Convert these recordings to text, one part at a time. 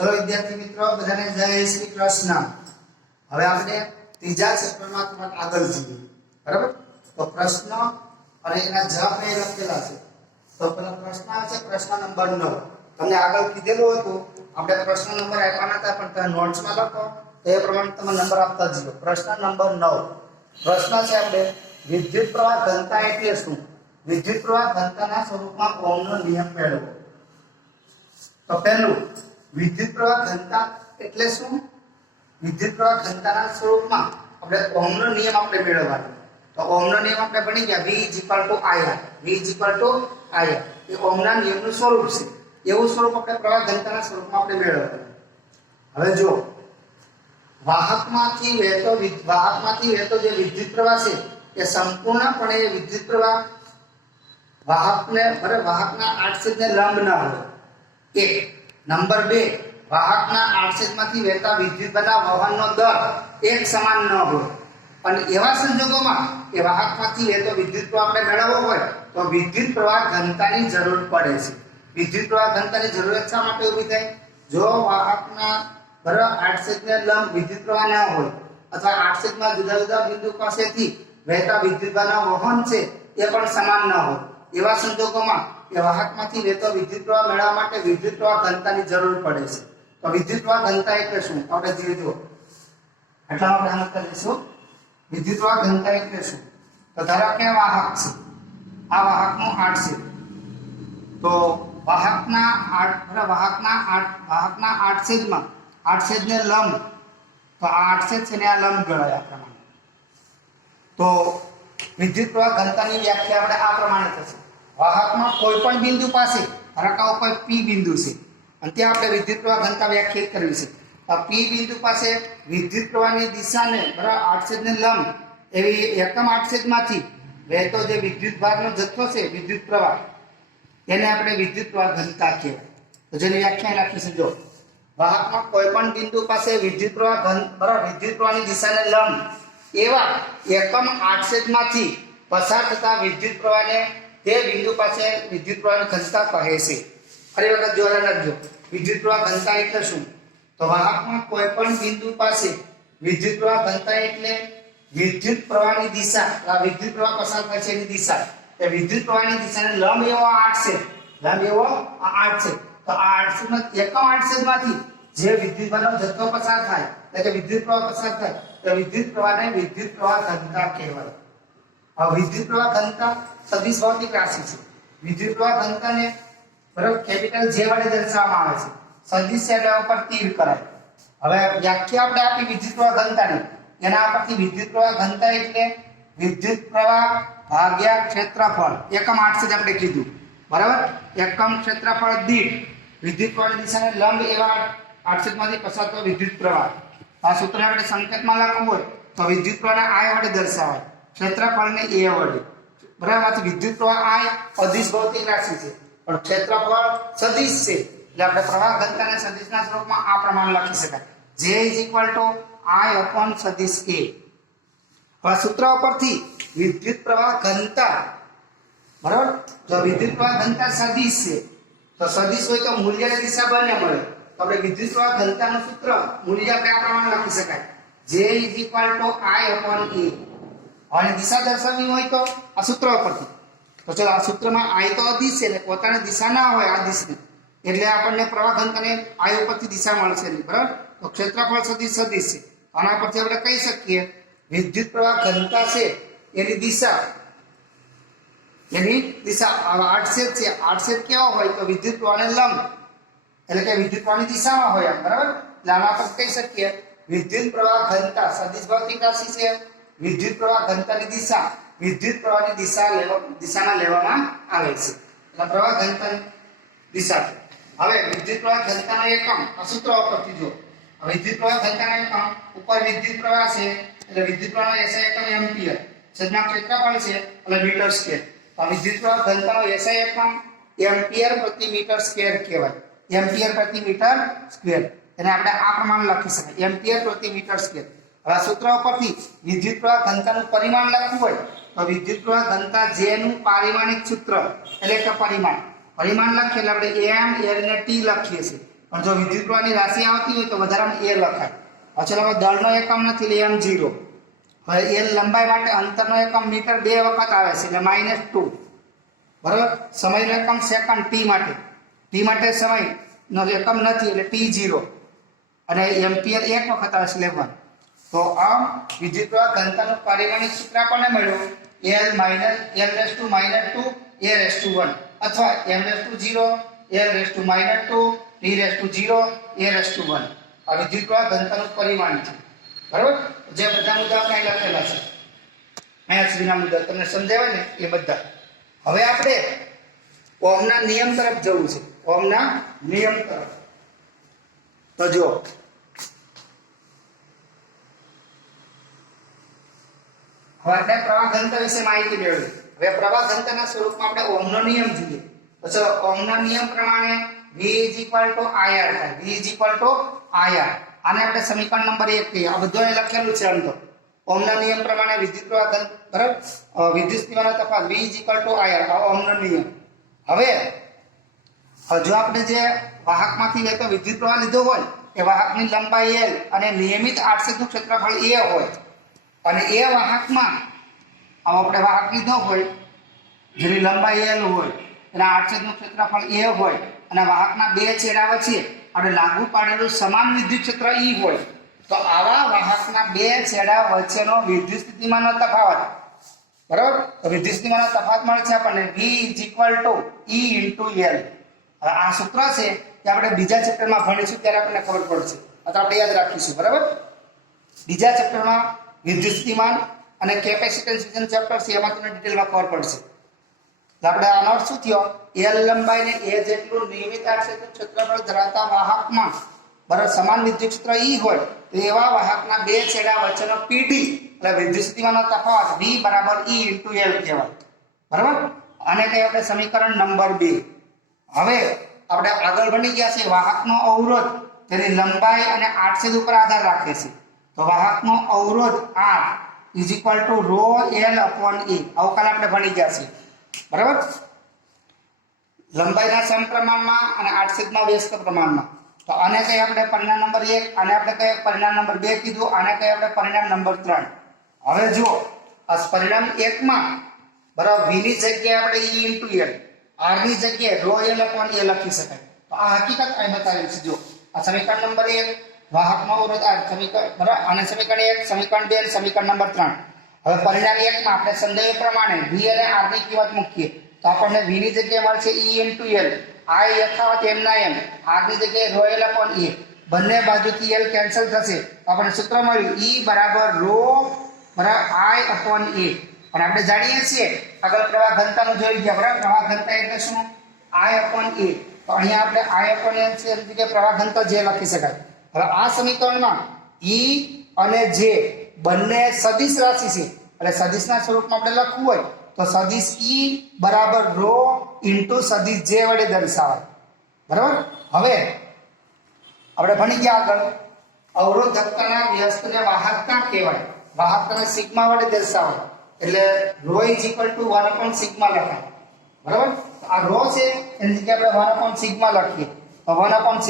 चलो विद्यार्थी मित्रों बधाने जय श्री कृष्ण। હવે આપણે ત્રીજા ચેપ્ટરમાં થોડા આગળ જઈએ, બરાબર? તો પ્રશ્ન અને એના જવાબ એ લખેલા છે। તો પેલા પ્રશ્ન આવે છે પ્રશ્ન નંબર 9। તમને આગળ કીધેલું હતું આપણે પ્રશ્ન નંબર આપવાના હતા, પણ તમે નોટ્સમાં લખો તો એ પ્રમાણે તમે નંબર આપતા જજો। પ્રશ્ન નંબર 9 પ્રશ્ન છે આપણે વિદ્યુત પ્રવાહ ઘનતા એટલે શું? વિદ્યુત પ્રવાહ ઘનતાના સ્વરૂપમાં ઓહમનો નિયમ મેળવો। તો પહેલું વિદ્યુત પ્રવાહ ઘનતા એટલે શું? વિદ્યુત પ્રવાહ ઘનતાના સ્વરૂપમાં આપણે ઓહમનો નિયમ આપણે મેળવવાનો। તો ઓહમનો નિયમ આપણે ભણી ગયા V = IR। V = IR એ ઓહમના નિયમનું સ્વરૂપ છે। એવું સ્વરૂપ આપણે પ્રવાહ ઘનતાના સ્વરૂપમાં આપણે મેળવવાનું। હવે જો વાહકમાંથી વહેતો જે વિદ્યુત પ્રવાહ છે એ સંપૂર્ણપણે વિદ્યુત પ્રવાહ વાહકના આડછેદને લંબ ન હોય। એક નંબર 2 વાહકના આડછેદમાંથી વહેતા વિદ્યુતના વહનનો દર એક સમાન ન હોય। અને એવા સંજોગોમાં કે વાહકમાંથી વહેતો વિદ્યુત પ્રવાહ આપણે મેળવવો હોય તો વિદ્યુત પ્રવાહ ઘનતાની જરૂર પડે છે। વિદ્યુત પ્રવાહ ઘનતાની જરૂરિયાત શા માટે ઊભી થાય? જો વાહકના આડછેદને લંબ વિદ્યુત પ્રવાહ ન હોય અથવા આડછેદમાં જુદા જુદા બિંદુ પાસેથી વહેતા વિદ્યુતના વહન છે એ પણ સમાન ન હોય, એવા સંજોગોમાં કે વાહકમાંથી વહેતો વિદ્યુત પ્રવાહ મેળવવા માટે વિદ્યુત પ્રવાહ ઘનતાની જરૂર પડે છે। તો વિદ્યુત પ્રવાહ ઘનતા એટલે શું? આપણે ધીરે જુઓ, એટલા આપણે સમજ કરીશું વિદ્યુત પ્રવાહ ઘનતા એટલે શું। તો ધારો કે વાહક છે, આ વાહકનું આડછેદ, તો વાહકના આડછેદમાં આડછેદને લંબ, તો આ આડછેદ છે ને આ લંબ ગણાય આ પ્રમાણે। તો વિદ્યુત પ્રવાહ ઘનતાની વ્યાખ્યા આપણે આ પ્રમાણે થશે। વાહકમાં કોઈ પણ બિંદુ પાસે ધારો કે કોઈ P બિંદુ છે અને ત્યાં આપણે વિદ્યુત પ્રવાહ ઘનતા વ્યાખ્યાયિત કરવી છે। તો P બિંદુ પાસે વિદ્યુત પ્રવાહની દિશાને આડછેદને લંબ એવી એકમ આડછેદમાંથી વહેતો જે વિદ્યુત ભારનો જથ્થો છે વિદ્યુત પ્રવાહ, એને આપણે વિદ્યુત પ્રવાહ ઘનતા કહેવાય। તો જેની વ્યાખ્યા લખી છે, જો વાહકમાં કોઈ પણ બિંદુ પાસે વિદ્યુત પ્રવાહની દિશાને લંબ એવા એકમ આડછેદમાંથી પસાર થતા વિદ્યુત પ્રવાહને તે બિંદુ પાસે વિદ્યુત પ્રવાહની ઘનતા કહે છે। ફરી વખત જોડે લખજો, વિદ્યુત પ્રવાહ ઘનતા એટલે શું? તો વાહકમાં કોઈ પણ બિંદુ પાસે વિદ્યુત પ્રવાહ ઘનતા એટલે વિદ્યુત પ્રવાહની દિશા, આ વિદ્યુત પ્રવાહ પસાર થાય છે એની દિશા, એ વિદ્યુત પ્રવાહની દિશાને લંબ એવો આડછેદ, તો આ આડછેદમાં એકમ આડછેદમાંથી જે વિદ્યુત પ્રવાહનો જથ્થો પસાર થાય એટલે કે વિદ્યુત પ્રવાહ પસાર થાય તો વિદ્યુત પ્રવાહને વિદ્યુત પ્રવાહ ઘનતા કહેવાય। હવે વિદ્યુત પ્રવાહ ઘનતા સદિશ ભૌતિક રાશિ છે। વિદ્યુત પ્રવાહ ઘનતાને કેપિટલ J વડે દર્શાવવામાં આવે છે। સદિશ એટલે ઉપર તીર કરાય। હવે વ્યાખ્યા આપણે આપી વિદ્યુત પ્રવાહ ઘનતાની, એના પરથી વિદ્યુત પ્રવાહ ઘનતા એટલે વિદ્યુત પ્રવાહ ભાગ્યા ક્ષેત્રફળ, એકમ આડછેદ આપણે કીધું, બરાબર? એકમ ક્ષેત્રફળ દીઠ વિદ્યુત પ્રવાહની દિશાને લંબ એવા આડછેદમાંથી પસાર થતો વિદ્યુત પ્રવાહ। આ સૂત્ર આપણે સંકેતમાં લખવું હોય તો વિદ્યુત પ્રવાહને I વડે દર્શાવાય, ક્ષેત્રફળને A વડે, બરાબર? આથી વિદ્યુત પ્રવાહ I અદિશ ભૌતિક રાશિ છે પણ ક્ષેત્રફળ સદિશ છે, એટલે આપણે પ્રવાહ ઘનતાને સદિશના સ્વરૂપમાં આ પ્રમાણે લખી શકાય, J = I/સદિશ A। હવે સૂત્ર ઉપરથી વિદ્યુત પ્રવાહ ઘનતા, બરાબર? જો વિદ્યુત પ્રવાહ ઘનતા સદિશ છે તો સદિશ હોય તો મૂલ્યની દિશા બંને મળે। તો આપણે વિદ્યુત પ્રવાહ ઘનતાનું સૂત્ર મૂલ્ય આપણે આ પ્રમાણે લખી શકાય, J = I/A। અને દિશા દર્શાવવી હોય તો આ સૂત્ર ઉપરથી, તો ચલો આ સૂત્રમાં I તો અદિશ છે ને પોતાની દિશા ના હોય આ દિશની, એટલે આપણને પ્રવાહ ઘનતાને I ઉપરથી દિશા મળશે નહીં, બરાબર? તો ક્ષેત્રફળ સદિશ છે, આના પરથી આપણે કહી શકીએ વિદ્યુત પ્રવાહ ઘનતા છે એની દિશા આડછેદ છે, આડછેદ કેવો હોય તો વિદ્યુત પ્રવાહને લંબ, એટલે કે વિદ્યુત પ્રવાહની દિશામાં હોય, બરાબર? એટલે આના પર કહી શકીએ વિદ્યુત પ્રવાહ ઘનતા સદિશ ભૌતિક રાશિ છે, વિદ્યુત પ્રવાહ ઘનતાની દિશા વિદ્યુત પ્રવાહની દિશામાં લેવામાં આવે છે, એટલે પ્રવાહ ઘનતાની દિશા છે। હવે વિદ્યુત પ્રવાહ ઘનતાનો એકમ આ સૂત્ર ઉપરથી જો, વિદ્યુત પ્રવાહ ઘનતાનો એકમ ઉપર વિદ્યુત પ્રવાહ છે એટલે વિદ્યુત પ્રવાહનો SI એકમ એમ્પિયર, છેદમાં ક્ષેત્રફળ છે એટલે મીટર સ્ક્વેર। તો વિદ્યુત પ્રવાહ ઘનતાનો SI એકમ એમ્પિયર પ્રતિ મીટર સ્ક્વેર કહેવાય, એમ્પિયર પ્રતિ મીટર સ્ક્વેર, એને આપણે આ પ્રમાણે લખી શકાય, એમ્પિયર પ્રતિ મીટર સ્ક્વેર। હવે આ સૂત્ર ઉપરથી વિદ્યુત પ્રવાહ ઘનતાનું પરિમાણ લખવું હોય તો વિદ્યુત પ્રવાહ ઘનતા J નું પારિમાણિક સૂત્ર એટલે કે પરિમાણ લખીએ એટલે આપણે M L ને T લખીએ છીએ, પણ જો વિદ્યુત પ્રવાહની રાશિ આવતી હોય તો વધારામાં a લખાય. ચલો હવે દળનો એકમ નથી એટલે m0. હવે l લંબાઈ માટે અંતરનો એકમ મીટર 2 વખત આવે છે એટલે -2. બરાબર. સમયનો એકમ સેકન્ડ t માટે સમયનો એકમ નથી એટલે t0 અને એમ્પિયર 1 વખત આવે છે એટલે 1. તો આમ વિદ્યુત પ્રવાહ ઘનતાનું પરિમાણિક સૂત્ર આપણને મળ્યું l-2 અથવા m-0 l-2 t-0 a-1. આ વિદ્યુત પ્રવાહ ઘનતાનું પરિમાણ છે. બરાબર. જે બધા મુદ્દા આપણે લખેલા છે અહીંયા સુધીના મુદ્દા તમને સમજાવ્યા ને એ બધા. હવે આપણે ઓહમના નિયમ તરફ જવું છે. ઓહમના નિયમ તરફ તો જો હવે આપણે પ્રવાહ ઘનતા વિશે માહિતી મેળવી. હવે પ્રવાહ ઘનતાના સ્વરૂપમાં આપણે ઓહમનો નિયમ જોઈએ. તો ચલો ઓહમના નિયમ પ્રમાણે V = IR થાય. V = IR. આને આપણે સમીકરણ નંબર 1 કહીએ. આ બધું અહીં લખેલું છે આમ તો. ઓહમના નિયમ પ્રમાણે વિદ્યુત પ્રવાહ ઘન બરાબર વિદ્યુત સ્થિતિમાનનો તફાવત V = IR. આ ઓહમનો નિયમ. હવે જો આપણે જે વાહકમાંથી વહેતો વિદ્યુત પ્રવાહ લીધો હોય એ વાહકની લંબાઈ l અને નિયમિત આડછેદનું ક્ષેત્રફળ a હોય અને એ વાહકમાં આપણે વાહક લીધો હોય જેની લંબાઈ l હોય એના આડછેદનું ક્ષેત્રફળ a હોય અને વાહકના બે છેડા વચ્ચે આપણે લાગુ પાડેલું સમાન વિદ્યુત ક્ષેત્ર E હોય તો આવા વાહકના બે છેડા વચ્ચેનો વિદ્યુત સ્થિતિમાનનો તફાવત બરાબર. તો વિદ્યુત સ્થિતિમાનનો તફાવત મળે છે આપણને V = E × L. હવે આ સૂત્ર છે કે આપણે બીજા ચેપ્ટરમાં ભણીશું ત્યારે આપણને ખબર પડશે. અથવા આપણે યાદ રાખીશું. બરાબર. બીજા ચેપ્ટરમાં વિદ્યુત સ્થિતિમાન અને કેપેસિટન્સ વિષયનું ચેપ્ટર છે એમાં તમને ડિટેલમાં ખબર પડશે. તો આપણે આનો અર્થ શું થયો l લંબાઈને a જેટલું નિયમિત આડછેદનું ક્ષેત્રફળ ધરાવતા વાહકમાં બરાબર સમાન વિદ્યુત ક્ષેત્ર E હોય તો એવા વાહકના બે છેડા વચ્ચેનો PD એટલે વિદ્યુત સ્થિતિમાનનો તફાવત V = E × L કહેવાય. બરાબર. આને કહીએ આપણે સમીકરણ નંબર 2. હવે આપણે આગળ ભણી ગયા છે વાહકનો અવરોધ તેની લંબાઈ અને આડછેદ ઉપર આધાર રાખે છે. તો વાહકનો અવરોધ R = ρl/A. આવું કાલે આપણે ભણી ગયા છે. બરાબર. લંબાઈના સમપ્રમાણમાં અને આડછેદમાં વ્યસ્ત પ્રમાણમાં. તો આને કહીએ આપણે પરિણામ નંબર 1, આને આપણે કહીએ પરિણામ નંબર 2 કીધું, આને કહીએ આપણે પરિણામ નંબર 3. હવે જો આ પરિણામ 1 માં બરાબર v ની જગ્યાએ આપણે E × L, R ની જગ્યાએ ρl/A લખી શકાય. તો આ હકીકત અહીં બતાવેલી છે. જો આ સમીકરણ નંબર 1 વાહકનો અવરોધ R સમીકરણ બરાબર આને સમીકરણ 1 સમીકરણ 2 અને સમીકરણ નંબર 3. હવે પરિણામ 1 માં આપણે સંદેશ પ્રમાણે v અને R ની કિંમત મૂકીએ તો આપણને v ની જગ્યાએ મળશે E × L, I યથાવત m ના m, R ની જગ્યાએ ρl/A. બંને બાજુથી l કેન્સલ થશે તો આપણને સૂત્ર મળ્યું E = ρ I/A. અને આપણે જાણીએ છીએ આગળ પ્રવાહ ઘનતાનું જોઈ ગયા. બરાબર. પ્રવાહ ઘનતા એટલે શું I/A. તો અહીંયા આપણે I/L છે એની જગ્યાએ પ્રવાહ ઘનતા J લખી શકાય. હવે આ સમીકરણમાં E અને J બંને સદિશ રાશિ છે એટલે સદિશના સ્વરૂપમાં આપણે લખવું હોય તો સદિશ E = ρ * સદિશ J વડે દર્શાવાય. બરાબર. હવે આપણે ભણી ગયા આગળ અવરોધકતાના વ્યસ્તને વાહકતા કહેવાય. વાહકતાને સિગ્મા વડે દર્શાવાય એટલે ρ = 1/σ લખાય. બરાબર. આ ρ છે એની જગ્યાએ આપણે 1/σ લખીએ તો 1/σ.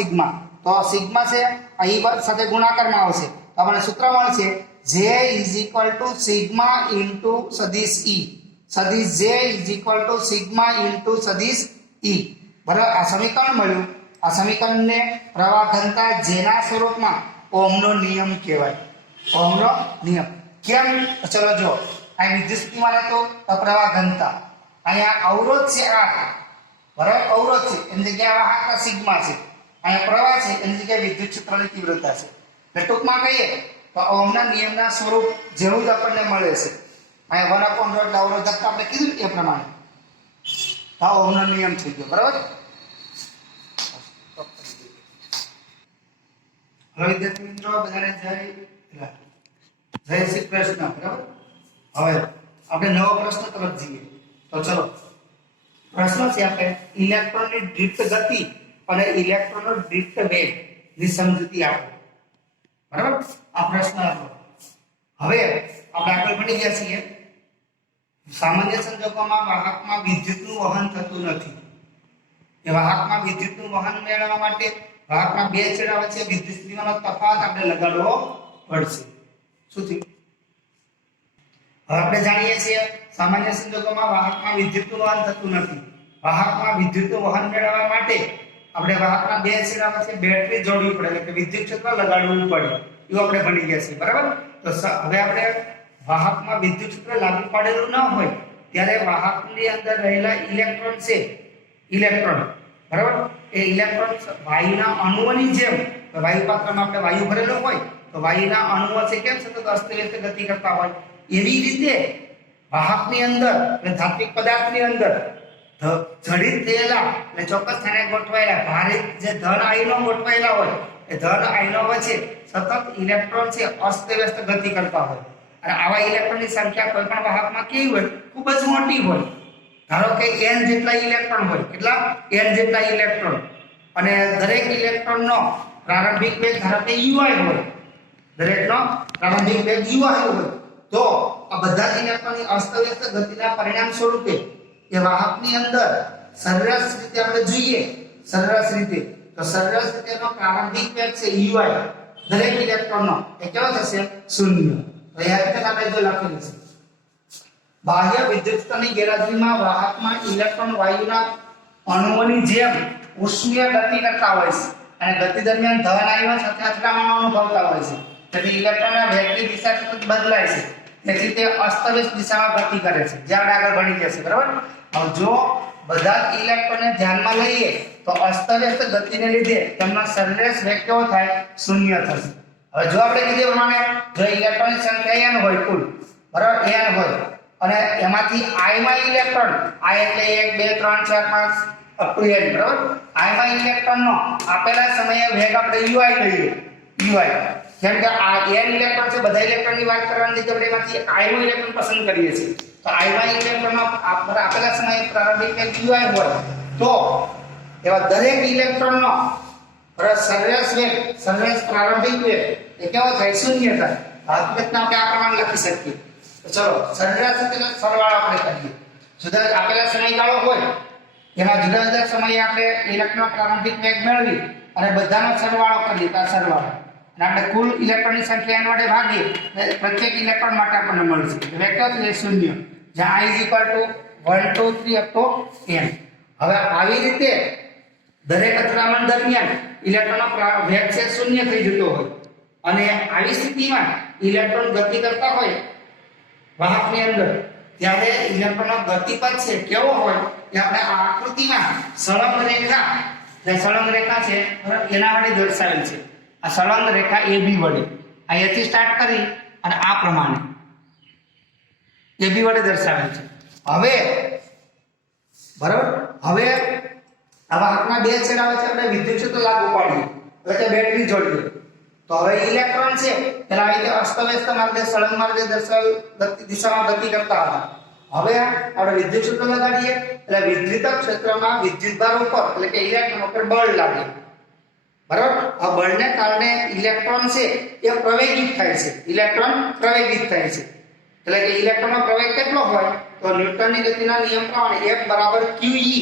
તો સિગ્મા છે આ E સાથે ગુણાકારમાં આવશે તો આપણને સૂત્ર મળશે J = σ × સદિશ E. સદિશ J = σ × સદિશ E. બરાબર. આ સમીકરણ મળ્યું. આ સમીકરણને પ્રવાહ ઘનતા જેના સ્વરૂપમાં ઓહમનો નિયમ કહેવાય. ઓહમનો નિયમ કેમ? ચલો જો અહીં વિદ્યુત સ્થિતિમાન હતો તો પ્રવાહ ઘનતા, અહીંયા અવરોધ છે R બરાબર અવરોધ છે એની જગ્યાએ વાહકતા સિગ્મા છે, અહીંયા પ્રવાહ છે એની જગ્યાએ વિદ્યુત ક્ષેત્રની તીવ્રતા છે. એટલે ટૂંકમાં કહીએ તો ઓહમના નિયમના સ્વરૂપ જેવું જ આપણને મળે છે. અહીંયા 1/ρ એટલે અવરોધકતા આપણે કીધું એ પ્રમાણે આ ઓહમનો નિયમ થઈ ગયો. બરાબર. હવે વિદ્યાર્થી મિત્રો બધાને જય શ્રી કૃષ્ણ. બરાબર. હવે આપણે નવો પ્રશ્ન તરફ જઈએ. તો ચલો પ્રશ્ન છે આપણે ઇલેક્ટ્રોનની ડ્રિફ્ટ ગતિ અને ઇલેક્ટ્રોનનો ડ્રિફ્ટ વેગ ની સમજૂતી આપો. બરાબર. આ પ્રશ્ન હતો. હવે આપણે આગળ ભણી ગયા છીએ સામાન્ય સંજોગોમાં વાહકમાં વિદ્યુતનું વહન થતું નથી. એ વાહકમાં વિદ્યુતનું વહન મેળવવા માટે વાહકના બે છેડા વચ્ચે વિદ્યુત સ્થિતિમાનનો તફાવત આપણે લગાડવો પડશે. શું થયું? હવે આપણે જાણીએ છીએ સામાન્ય સંજોગોમાં વાહકમાં વિદ્યુતનું વહન થતું નથી. વાહકમાં વિદ્યુતનું વહન મેળવવા માટે આપણે વાહકના બે છેડા વચ્ચે બેટરી જોડવી પડે, એટલે કે વિદ્યુત ક્ષેત્ર લગાડવું પડે. એવું આપણે ભણી ગયા છીએ, બરાબર? તો હવે આપણે વાહકમાં વિદ્યુત ક્ષેત્ર લાગુ પાડેલું ન હોય ત્યારે વાહકની અંદર રહેલા ઇલેક્ટ્રોન છે, ઇલેક્ટ્રોન, બરાબર? એ ઇલેક્ટ્રોન વાયુના અણુઓની જેમ, વાયુ પાત્રમાં આપણે વાયુ ભરેલો હોય તો વાયુના અણુઓ છે કેમ સતત અસ્તવ્યસ્ત ગતિ કરતા હોય, એવી રીતે વાહકની અંદર એટલે ધાત્વિક પદાર્થની અંદર જડિત થયેલા એટલે ચોક્કસ સ્થાને ગોઠવાયેલા ભારિત જે ધન આયનો ગોઠવાયેલા હોય એ ધન આયનો વચ્ચે સતત ઇલેક્ટ્રોન છે અસ્તવ્યસ્ત ગતિ કરતા હોય. અને આવા ઇલેક્ટ્રોનની સંખ્યા કોઈ પણ વાહકમાં કેવી હોય? ખૂબ જ મોટી હોય. ધારો કે n જેટલા ઇલેક્ટ્રોન હોય. કેટલા? n જેટલા ઇલેક્ટ્રોન. અને દરેક ઇલેક્ટ્રોનનો પ્રારંભિક વેગ ધારો કે ui હોય. દરેકનો પ્રારંભિક વેગ ui હોય. તો આ બધા ઇલેક્ટ્રોનની અસ્તવ્યસ્ત ગતિના પરિણામ સ્વરૂપે એ વાહકની અંદર સરેરાશ રીતે આપણે જોઈએ, સરેરાશ રીતે તો સરેરાશ રીતેનો પ્રારંભિક વેગ છે ui દરેક ઇલેક્ટ્રોનનો એ કેવો થશે? 0. તો યાદ રાખો આપણે જો લખેલું છે બાહ્ય વિદ્યુત સ્તરની ગેરહાજરીમાં વાહકમાં ઇલેક્ટ્રોન વાયુના અણુઓની જેમ ઉષ્મીય ગતિ કરતા હોય છે અને ગતિ દરમિયાન ધન આયનો સાથે અથડામણ અનુભવતા હોય છે. તેથી ઇલેક્ટ્રોનના વેગની દિશા સતત બદલાય છે, તેથી તે અસ્તવ્યસ્ત દિશામાં ગતિ કરે છે, જે આપણે આગળ ભણી ગયા છે, બરાબર? હવે જો બધા જ ઇલેક્ટ્રોનને ધ્યાનમાં લઈએ તો અસ્તવ્યસ્ત ગતિને લીધે તેમનો સરેરાશ વેગ કેવો થાય? 0 થશે. હવે જો આપણે કીધું પ્રમાણે જો ઇલેક્ટ્રોનની સંખ્યા n હોય કુલ, બરાબર? n હોય અને એમાંથી i માં ઇલેક્ટ્રોન, i એટલે 1 2 3 4 5 અપ ટુ n, બરાબર? i માં ઇલેક્ટ્રોનનો આપેલા સમયે વેગ આપણે ui લઈએ, ui. જેમ કે આ n ઇલેક્ટ્રોન છે, બધા ઇલેક્ટ્રોનની વાત કરવાની છે, આપણે એમાંથી i નો ઇલેક્ટ્રોન પસંદ કરીએ છીએ. તો i માં ઇલેક્ટ્રોનનો આપેલા સમયે પ્રારંભિક વેગ ui હોય તો એવા દરેક ઇલેક્ટ્રોનનો સરેરાશ વેગ, સરેરાશ પ્રારંભિક વેગ એ કેવો થાય? 0 થાય. હકીકતમાં આપણે આ પ્રમાણે લખી શકીએ. તો ચલો સરેરાશ એટલે સરવાળો આપણે કરીએ. જુદા આપેલા સમયગાળો હોય એમાં જુદા જુદા સમયે આપણે ઇલેક્ટ્રોન પ્રારંભિક વેગ મેળવી અને બધાનો સરવાળો કરીએ તો આ સરવાળો અને આપણે કુલ ઇલેક્ટ્રોનની સંખ્યા n વડે ભાગીએ પ્રત્યેક ઇલેક્ટ્રોન માટે આપણને મળશે વેગ કેવો છે? 0. જ્યાં i 1 2 3 up to n. હવે આવી રીતે દરેક અથડામણ દરમિયાન ઇલેક્ટ્રોનનો વેગ છે 0 થઈ જતો હોય અને આવી સ્થિતિમાં ઇલેક્ટ્રોન ગતિ કરતા હોય વાહકની અંદર ત્યારે ઇલેક્ટ્રોનનો ગતિપથ છે કેવો હોય એ આપણે આ આકૃતિમાં સળંગ રેખા, જે સળંગ રેખા છે એના વડે દર્શાવેલ છે. આ સળંગ રેખા AB વડે અહીંયાથી સ્ટાર્ટ કરી અને આ પ્રમાણે AB વડે દર્શાવેલ છે. હવે બરાબર, હવે આ વાહકના બે છેડા વચ્ચે આપણે વિદ્યુત ક્ષેત્ર લાગુ પાડીએ એટલે કે બેટરી જોડીએ તો હવે ઇલેક્ટ્રોન છે તેના આવી રીતે અસ્તવ્યસ્ત માર્ગે સળંગ માર્ગે દર્શાવેલ દિશામાં ગતિ કરતા હતા. હવે આપણે વિદ્યુત ક્ષેત્ર લગાડીએ એટલે વિદ્યુત ક્ષેત્રમાં વિદ્યુતભાર ઉપર એટલે કે ઇલેક્ટ્રોન ઉપર બળ લાગે, બરાબર? આ બળને કારણે ઇલેક્ટ્રોન છે એ પ્રવેગિત થાય છે, ઇલેક્ટ્રોન પ્રવેગિત થાય છે. એટલે કે ઇલેક્ટ્રોનનો પ્રવેગ કેટલો હોય તો ન્યૂટનની ગતિના નિયમ પ્રમાણે F બરાબર QE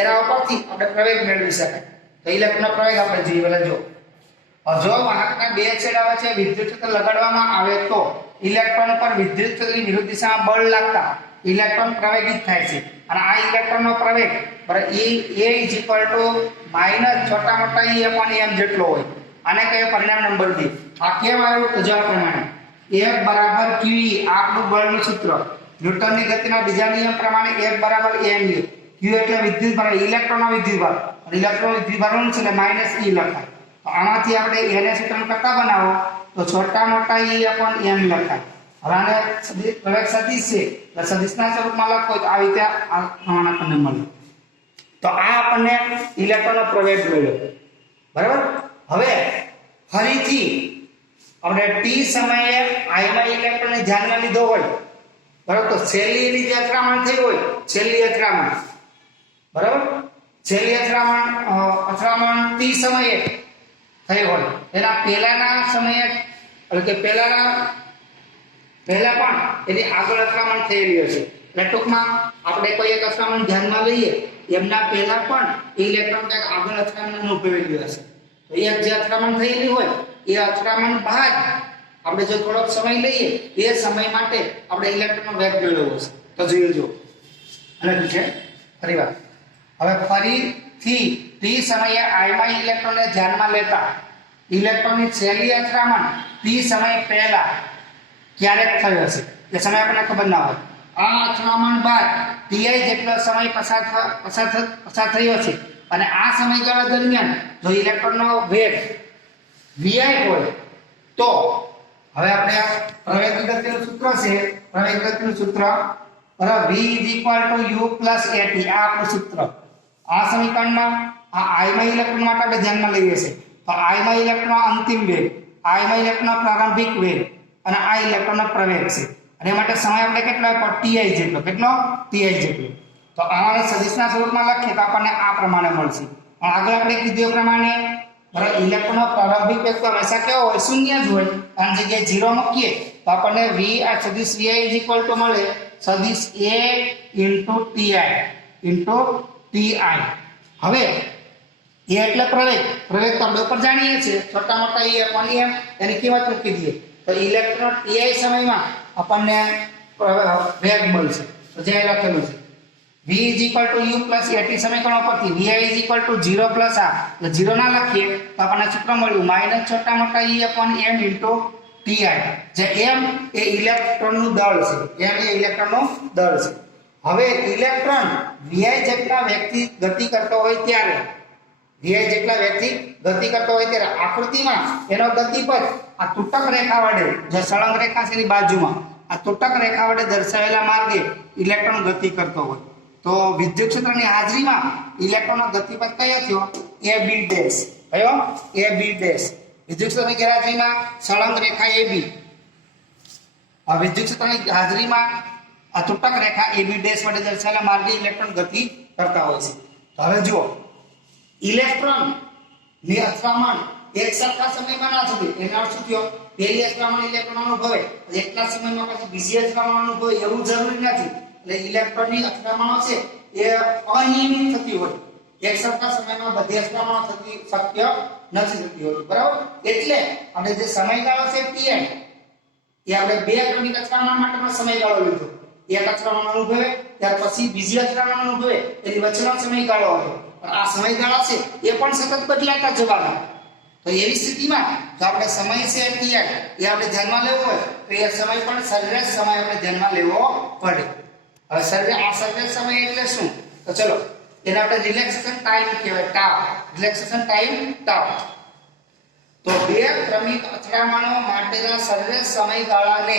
એના ઉપરથી આપણે પ્રવેગ મેળવી શકાય. તો ઇલેક્ટ્રોનનો પ્રવેગ આપણે જોઈએ. એટલે જો વાહકના બે છેડા વચ્ચે વિદ્યુત ક્ષેત્ર લગાડવામાં આવે તો ઇલેક્ટ્રોન પર વિદ્યુત ક્ષેત્રની વિરુદ્ધ દિશામાં બળ લાગતા ઇલેક્ટ્રોન પ્રવેગિત થાય છે અને આ ઇલેક્ટ્રોનનો પ્રવેગ માઇનસ છોટા મોટા E upon m જેટલો હોય. આને કહીએ પરિણામ નંબર 2. આ કેમ આવ્યું તો જો પ્રમાણે F બરાબર QE આપણું બળનું સૂત્ર ન્યૂટનની ગતિના બીજા નિયમ પ્રમાણે F બરાબર ma. Q એટલે વિદ્યુતભાર, ઇલેક્ટ્રોનનો વિદ્યુતભાર અને ઇલેક્ટ્રોન વિદ્યુતભારનું છે એટલે માઈનસ E લખાય. તો આમાંથી આપણે એને સૂત્રને કરતા બનાવો તો છોટા મોટા E upon m લખાય. હવે આને પ્રવેગ સદિશ છે એટલે સદિશના સ્વરૂપમાં લખો તો આ રીતે આ પ્રમાણ આપણને મળે. તો આ આપણને ઇલેક્ટ્રોનનો પ્રવેગ મળ્યો, બરાબર? હવે ફરીથી આપણે t સમયે i માં ઇલેક્ટ્રોનને ધ્યાનમાં લીધો હોય, બરાબર? તો છેલ્લી એની જે અથડામણ થઈ હોય, છેલ્લી અથડામણ, બરાબર? છેલ્લી અથડામણ t સમયે થઈ હોય એના પહેલાના સમયે એટલે કે પહેલા પણ એની આગળ અથડામણ થયેલી હશે. એટલે ટૂંકમાં આપણે કોઈ એક અથડામણ ધ્યાનમાં લઈએ એમના પહેલા પણ ઇલેક્ટ્રોન કંઈક આગળ અથડામણ અનુભવેલી હશે. તો એક જે અથડામણ થયેલી હોય એ અથડામણ બાદ આપણે જો થોડોક સમય લઈએ એ સમય માટે આપણે ઇલેક્ટ્રોનનો વેગ મેળવવો છે. તો જોઈજો અને છે ફરીવાર હવે ફરીથી t સમયે i માં ઇલેક્ટ્રોનને ધ્યાનમાં લેતા ઇલેક્ટ્રોનની છેલ્લી અથડામણ t સમય પહેલા ક્યારેક થયો હશે એ સમય આપણને ખબર ના હોય. આ અથડામણ બાદ ti જેટલો સમય પસાર થયો છે અને આ સમયગાળા દરમિયાન જો ઇલેક્ટ્રોનનો વેગ vi હોય તો હવે આપણે આ પ્રવેગ ગતિનું સૂત્ર છે. પ્રવેગ ગતિનું સૂત્ર બરાબર v u + at આ આપણું સૂત્ર. આ સમીકરણમાં આ i માં ઇલેક્ટ્રોન માટે આપણે ધ્યાનમાં લઈએ છીએ તો i માં ઇલેક્ટ્રોનનો અંતિમ વેગ, i માં ઇલેક્ટ્રોનનો પ્રારંભિક વેગ અને આ ઇલેક્ટ્રોનનો પ્રવેગ છે. અને એ માટે સમય આપણે કેટલો આપ્યો ti જેટલો. કેટલો? ti જેટલો. તો આને સદિશના સ્વરૂપમાં લખીએ તો આપણને આ પ્રમાણે મળશે. પણ આગળ આપણે કીધું એ પ્રમાણે બરાબર ઇલેક્ટ્રોનનો પ્રારંભિક વેગ તો હંમેશા કેવો હોય? શૂન્ય જ હોય. આની જગ્યાએ 0 મૂકીએ તો આપણને v આ સદિશ vi મળે સદિશ a ti. હવે એ એટલે પ્રવેગ. પ્રવેગ તો આપણે ઉપર જાણીએ છીએ છોટા મોટા e upon m એની કિંમત મૂકી દઈએ તો ઇલેક્ટ્રોન ti સમયમાં આપણને વેગ મળશે. તો જે લખેલું છે v u + at સમીકરણ પરથી vi 0 + આ એટલે 0 ના લખીએ તો આપણને સૂત્ર મળ્યું માઈનસ છોટા મોટા e upon m ti. જે m એ ઇલેક્ટ્રોનનું દળ છે. m એ ઇલેક્ટ્રોનનું દળ છે. હવે ઇલેક્ટ્રોન vi જેટલા વેગથી ગતિ કરતો હોય ત્યારે આકૃતિમાં એનો ગતિપથ આ તૂટક રેખા વડે જે સળંગ રેખા છે એની બાજુમાં આ તૂટક રેખા વડે દર્શાવેલા માર્ગે ઇલેક્ટ્રોન ગતિ કરતો હોય તો વિદ્યુત ક્ષેત્રની હાજરીમાં ઇલેક્ટ્રોનનો ગતિપથ કયો થયો? ab dash. કયો? ab dash. વિદ્યુત ક્ષેત્રની ગેરહાજરીમાં સળંગ રેખા ab, આ વિદ્યુત ક્ષેત્રની હાજરીમાં આ તૂટક રેખા ab ડેશ વડે દર્શાવેલા માર્ગે ઇલેક્ટ્રોન ગતિ કરતા હોય છે. તો હવે જુઓ ઇલેક્ટ્રોન ની અથડામણ એક સરખા સમયમાં ના થતી. એનો અર્થ શું થયો? પહેલી અથડામણ ઇલેક્ટ્રોન અનુભવે એટલા સમયમાં પછી બીજી અથડામણ અનુભવે એવું જરૂરી નથી. એટલે ઇલેક્ટ્રોનની અથડામણો છે એ અનિયમિત થતી હોય. એક સરખા સમયમાં બધી અથડામણો થતી શક્ય નથી થતી હોતી. બરાબર? એટલે આપણે જે સમયગાળો છે ti એ આપણે બે ક્રમિક અથડામણ માટેનો સમયગાળો લીધો. એક અથડામણ અનુભવે ત્યાર પછી બીજી અથડામણ અનુભવે એની વચ્ચેનો સમયગાળો હતો. આ સમયગાળા છે એ પણ સતત બદલાતા જવાના. તો એવી સ્થિતિમાં જો આપણે સમય છે ti એ આપણે ધ્યાનમાં લેવો હોય તો એ સમય પણ સરેરાશ સમય આપણે ધ્યાનમાં લેવો પડે. હવે સરેરાશ સમય એટલે શું? તો ચલો એને આપણે રિલેક્સેશન ટાઈમ કહેવાય. ટાઉ. Relaxation time tau. તો બે ક્રમિક અથડામણો માટેના સરેરાશ સમયગાળાને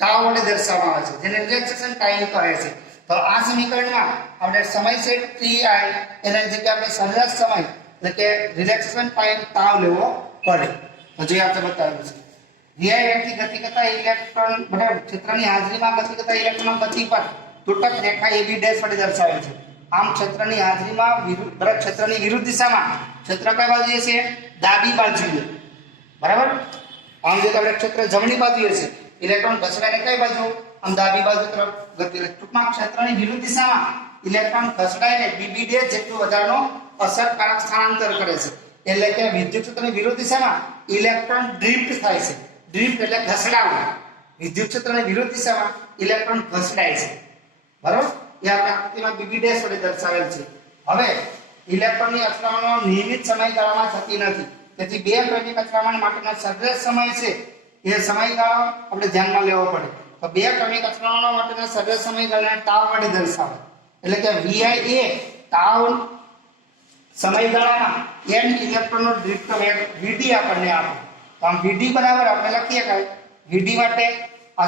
ટાઉ વડે દર્શાવવામાં આવે છે જેને રિલેક્સેશન ટાઈમ કહે છે. તો આ સમીકરણમાં આપણે સમય છે ti એના જગ્યાએ આપણે સરેરાશ સમય એટલે કે રિલેક્સેશન ટાઈમ ટાઉ લેવો પડે. તો જે આપણે બતાવ્યું છે vi વેગથી ગતિ કરતા ઇલેક્ટ્રોન બરાબર ક્ષેત્રની હાજરીમાં ગતિ કરતા ઇલેક્ટ્રોનનો ગતિપથ તૂટક રેખા ab ડેશ વડે દર્શાવે છે. આમ ક્ષેત્રની હાજરીમાં બરાબર ક્ષેત્રની વિરુદ્ધ દિશામાં ક્ષેત્ર કઈ બાજુએ છે? ડાબી બાજુએ. બરાબર? આમ જો આપણે ક્ષેત્ર જમણી બાજુએ છે ઇલેક્ટ્રોન ઘસડાઈને કઈ બાજુ? આમ ડાબી બાજુ તરફ ગતિ. ટૂંકમાં ક્ષેત્રની વિરુદ્ધ દિશામાં ઇલેક્ટ્રોન ઘસડાઈને bb ડેશ જેટલું વધારાનો અસરકારક સ્થાનાંતર કરે છે. એટલે કે વિદ્યુત ક્ષેત્રની વિરુદ્ધ દિશામાં ઇલેક્ટ્રોન ડ્રિફ્ટ થાય છે. ડ્રિફ્ટ એટલે ઘસડાવું. વિદ્યુત ક્ષેત્રની વિરુદ્ધ દિશામાં ઇલેક્ટ્રોન ઘસડાય છે. બરાબર? એ આપણે આકૃતિમાં bb ડેશ વડે દર્શાવેલ છે. હવે ઇલેક્ટ્રોનની અથડામણો નિયમિત સમયગાળામાં થતી નથી. તેથી બે ક્રમિક અથડામણ માટેનો સરેરાશ સમય છે એ સમયગાળો આપણે ધ્યાનમાં લેવો પડે. તો બે ક્રમિક અથડામણો માટેના સરેરાશ સમયગાળાને ટાઉ વડે દર્શાવે. એટલે કે vi એ ટાઉ સમયગાળામાં n ઇલેક્ટ્રોનનો ડ્રિફ્ટ વેગ vd આપણને આપે. તો આમ vd બરાબર આપણે લખીએ કે vd માટે આ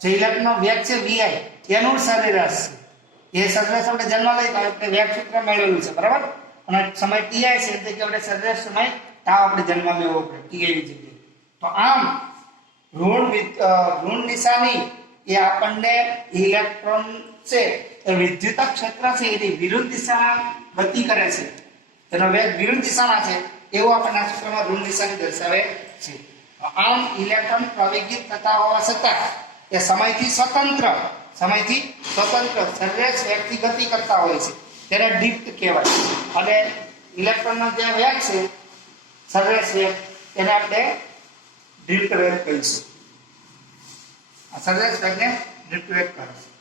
જે ઇલેક્ટ્રોનનો વેગ છે vi એનું સરેરાશ છે. એ સરેરાશ આપણે ધ્યાનમાં લઈએ તો આપણે વેગ સૂત્ર મેળવેલું છે. બરાબર? અને સમય ti છે એટલે કે આપણે સરેરાશ સમય ટાઉ આપણે ધ્યાનમાં લેવો પડે ti ની જગ્યાએ. તો આમ ઋણ નિશાની એ આપણને ઇલેક્ટ્રોન છે એ વિદ્યુત ક્ષેત્ર છે એની વિરુદ્ધ દિશામાં ગતિ કરે છે. તેનો વેગ વિરુદ્ધ દિશામાં છે એવું આપણને આ સૂત્રમાં ઋણ નિશાની દર્શાવે છે. આમ ઇલેક્ટ્રોન પ્રવેગિત થતા હોવા છતાં એ સમયથી સ્વતંત્ર સરેરાશ વેગથી ગતિ કરતા હોય છે. તેને ડ્રિફ્ટ કહેવાય. અને ઇલેક્ટ્રોનનો જે વેગ છે સરેરાશ વેગ એને આપણે ડ્રિફ્ટ વેગ કહીશું. આ સરેરાશ વેગને ડ્રિફ્ટ વેગ કહીશું.